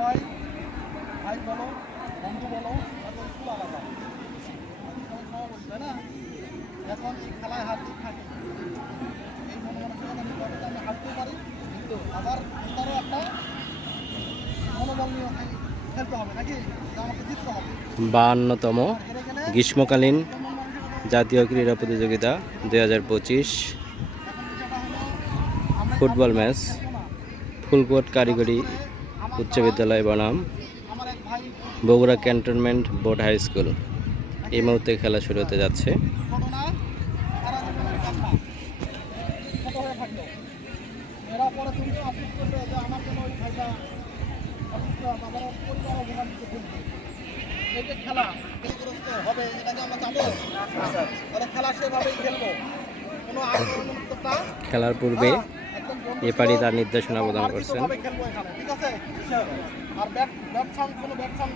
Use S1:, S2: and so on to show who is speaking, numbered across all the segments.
S1: সবাই ভাই বলো বন্ধু বলো তাদের স্কুল আলাদা। তাই না এখন এই খেলায় হার জিত থাকে। এই মন যে আমি হারতেও পারি কিন্তু আবার তারও একটা মনোবল নিয়ে খেলতে হবে নাকি? আমাকে জিততে হবে।
S2: বাহান্নতম গ্রীষ্মকালীন জাতীয় ক্রীড়া প্রতিযোগিতা দুই হাজার পঁচিশ
S1: এখন
S2: ফুটবল ম্যাচ। ফুলকোট কারিগরি উচ্চ বিদ্যালয় বনাম Bogura cantonment board high school. এই মুহূর্তে খেলা শুরু হতে যাচ্ছে। খেলার পূর্বে এপারি তার নির্দেশনা প্রদান করছেন
S1: এখানে ঠিক আছে ব্যাট ব্যাট সাউন্ড কোনো ব্যাট সাউন্ড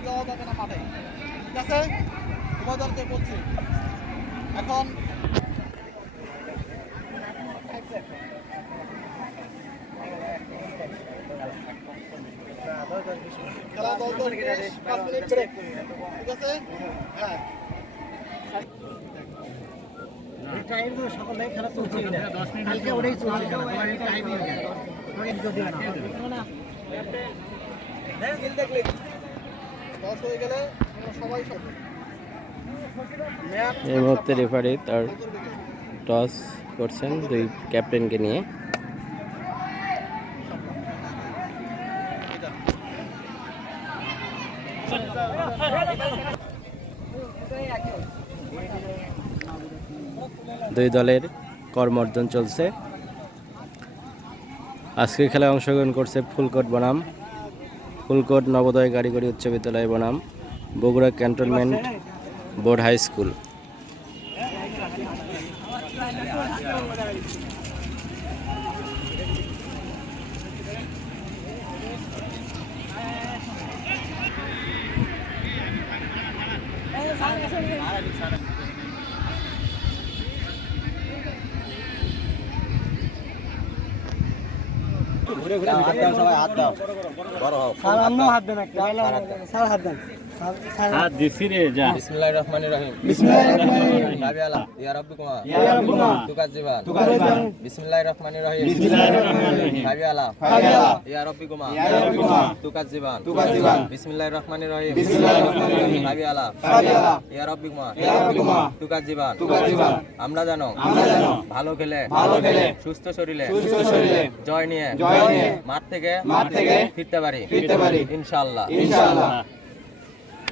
S2: এই মুহূর্তে রেফারি তার টস করছেন দুই ক্যাপ্টেনকে নিয়ে। দুই দলের কর্মর্জন চলছে। আজকের খেলায় অংশগ্রহণ করছে ফুলকোট বনাম। ফুলকোট নবোদয় কারিগরি উচ্চ বিদ্যালয় বনাম, Bogura cantonment board high school. ঘুরে
S3: ঘুরে হ্যাঁ, হাত দাও সবাই হাত দাও। বড় হোক স্যার আমরাও হাত দেন একটা। স্যার হাত দেন। বিসমিল্লাহির রহমানির রহিম। রাবি আলা ইয়া রাব্বুকুমা। ইয়া রাব্বুকুমা। বিসমিল্লাহির রহমানির রহিম। বিসমিল্লাহির রহমানির রহিম। রাবি আলা রাবি আলা। ইয়া রাব্বুকুমা। ইয়া রাব্বুকুমা। বিসমিল্লাহির রহমানির রহিম। বিসমিল্লাহির রহমানির রহিম রাবি আলা। রাবি আলা ইয়া রাব্বুকুমা। ইয়া রাব্বুকুমা। আমরা জানো আমরা জানো। ভালো খেলে ভালো খেলে। সুস্থ শরীরে সুস্থ শরীরে। জয় নিয়ে জয় নিয়ে। মাঠ থেকে মাঠ থেকে ফিরতে পারি। ফিরতে পারি। ইনশাআল্লাহ। ইনশাআল্লাহ।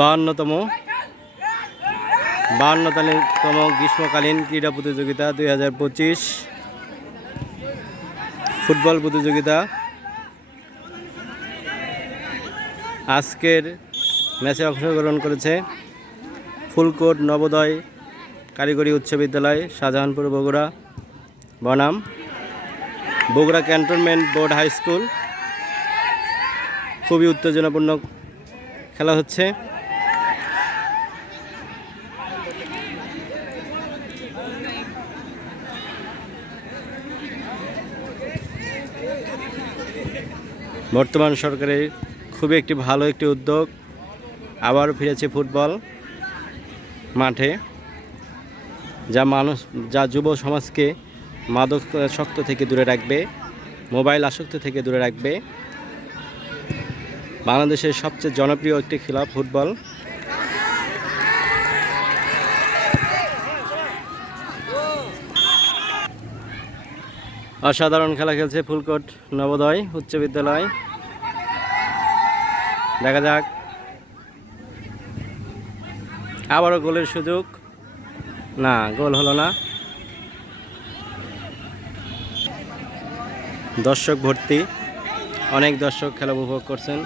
S2: বাহান্নতম বাহান্নতম গ্রীষ্মকালীন ক্রীড়া প্রতিযোগিতা দুই হাজার পঁচিশ, ফুটবল প্রতিযোগিতা। আজকের ম্যাচে অংশগ্রহণ করেছে ফুলকোট নবোদয় কারিগরি উচ্চ বিদ্যালয়, শাহজাহানপুর, বগুড়া। বনাম, Bogura cantonment board high school. খুবই উত্তেজনাপূর্ণ খেলা হচ্ছে। বর্তমান সরকারের খুবই একটি ভালো একটি উদ্যোগ। আবার ফিরেছে ফুটবল মাঠে, যা মানুষ, যা যুব সমাজকে মাদকাসক্ত থেকে দূরে রাখবে, মোবাইল আসক্ত থেকে দূরে রাখবে। বাংলাদেশের সবচেয়ে জনপ্রিয় একটি খেলা ফুটবল। অসাধারণ খেলা খেলছে ফুলকোট নবোদয় উচ্চ বিদ্যালয়। দেখা যাক। আবারও গোলের সুযোগ। না, গোল হলো না। দর্শক ভর্তি। অনেক দর্শক খেলা উপভোগ করছেন।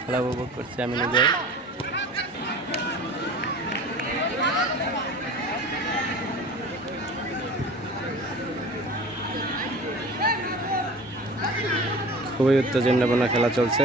S2: খেলা উপভোগ করছি আমি নিজে খুবই উত্তেজনাপূর্ণ খেলা চলছে।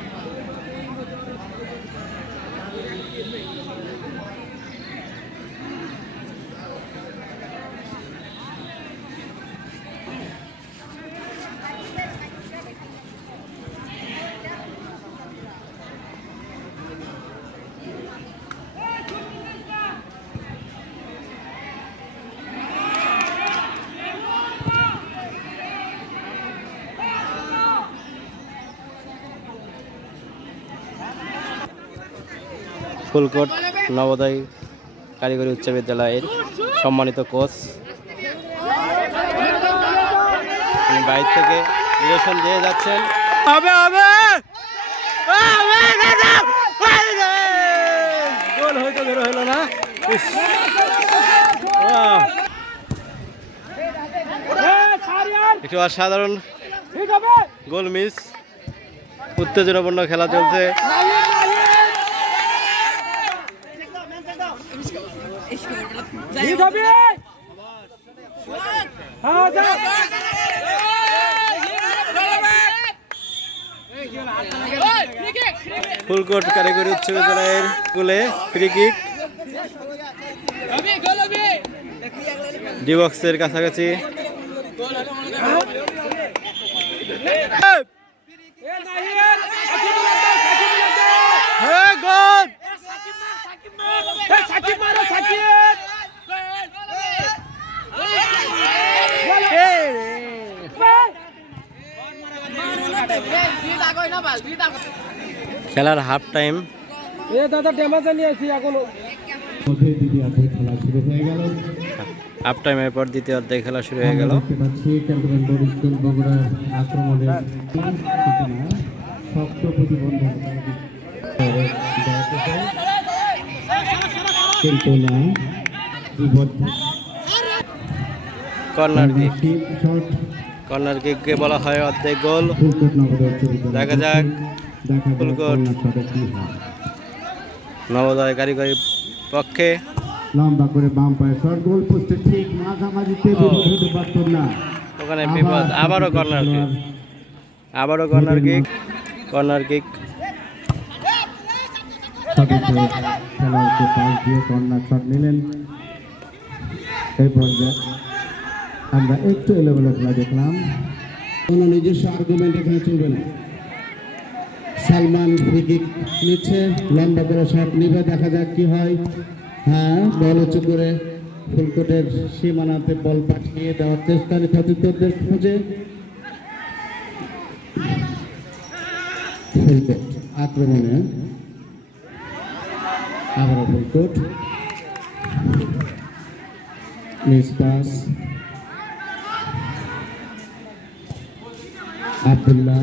S2: ফুলকোট নবোদয় কারিগরি উচ্চ বিদ্যালয়ের সম্মানিত কোচ। তিনি বাইরে থেকে নিরসন দিয়ে যাচ্ছেন। হবে হবে! গোল হয়তো বেরো হলো না। একটু অসাধারণ গোল মিস। উত্তেজনাপূর্ণ খেলা চলছে। ফুলকোট কারিগরি উচ্চ বিদ্যালয়ের স্কুলে ফ্রি কিক ডিবক্সের কাছাকাছি হ্যাঁ, গোল! এই রে। খেলার হাফ টাইম
S4: হয়ে
S2: হাফ টাইমের পর দ্বিতীয় অর্ধেক খেলা শুরু হয়ে গেল।
S4: বিপদ
S2: কর্নার কিক কর্নার কিককে বলা হয় অর্ধেক গোল। দেখা যাক। ফুলকোট। নবোদয় কারিগরি পক্ষে।
S4: লম্বা করে বাম পায়ে শট গোল পোস্টে ঠিক মাঝামাঝিতে। বিপদ হতে পারত না
S2: ওখানে বিপদ। আবারও কর্নার কিক। আবারও কর্নার কিক। Corner kick.
S4: খেলোয়াড়কে পাস দিয়ে কর্নার শট নিলেন। এই পর্যায়ে আমরা একটু এলোমেলো খেলা দেখলাম। কোনো নিজস্ব আর্গুমেন্ট এখানে চলবে না। সালমান ফ্রিকিক নিচ্ছে। লম্বা করে শট নিবে, দেখা যাক কি হয়। হ্যাঁ বল উঁচু করে ফুলকোটের সীমানাতে বল পাঠিয়ে দেওয়ার চেষ্টা সতীর্থদের খুঁজে। ফুলকোট আক্রমণে। আবারও ফুলকোট। মিস আবদুল্লাহ।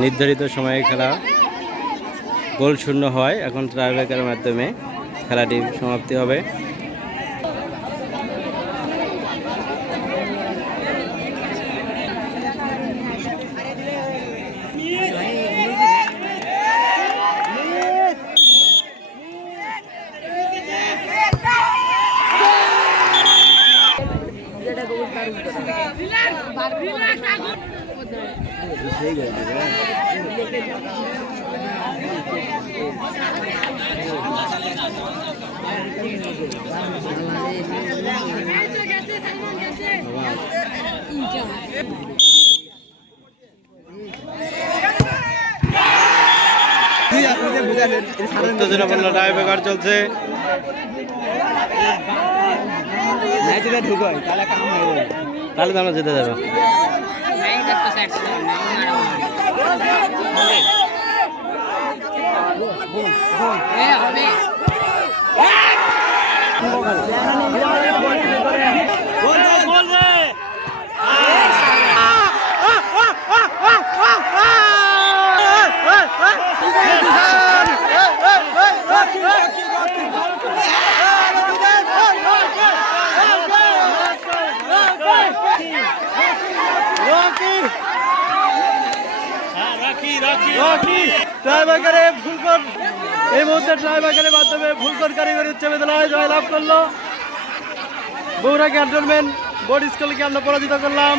S2: নির্ধারিত সময়ে খেলা গোল শূন্য হয় এখন ট্রাইব্রেকারের মাধ্যমে খেলাটির সমাপ্তি হবে। উত্তেজনাপূর্ণ টাই ব্রেকার চলছে। তাহলে তো যেতে যাবে। রকি ট্রাইবাকারে ফুলকর এই মুহূর্তে ট্রাইবাকারের মাধ্যমে ফুলকর কারিগরি উচ্চ বিদ্যালয় জয়লাভ করল। বৌরা ক্যান্টনমেন্ট বোর্ড স্কুলকে আমরা পরাজিত করলাম।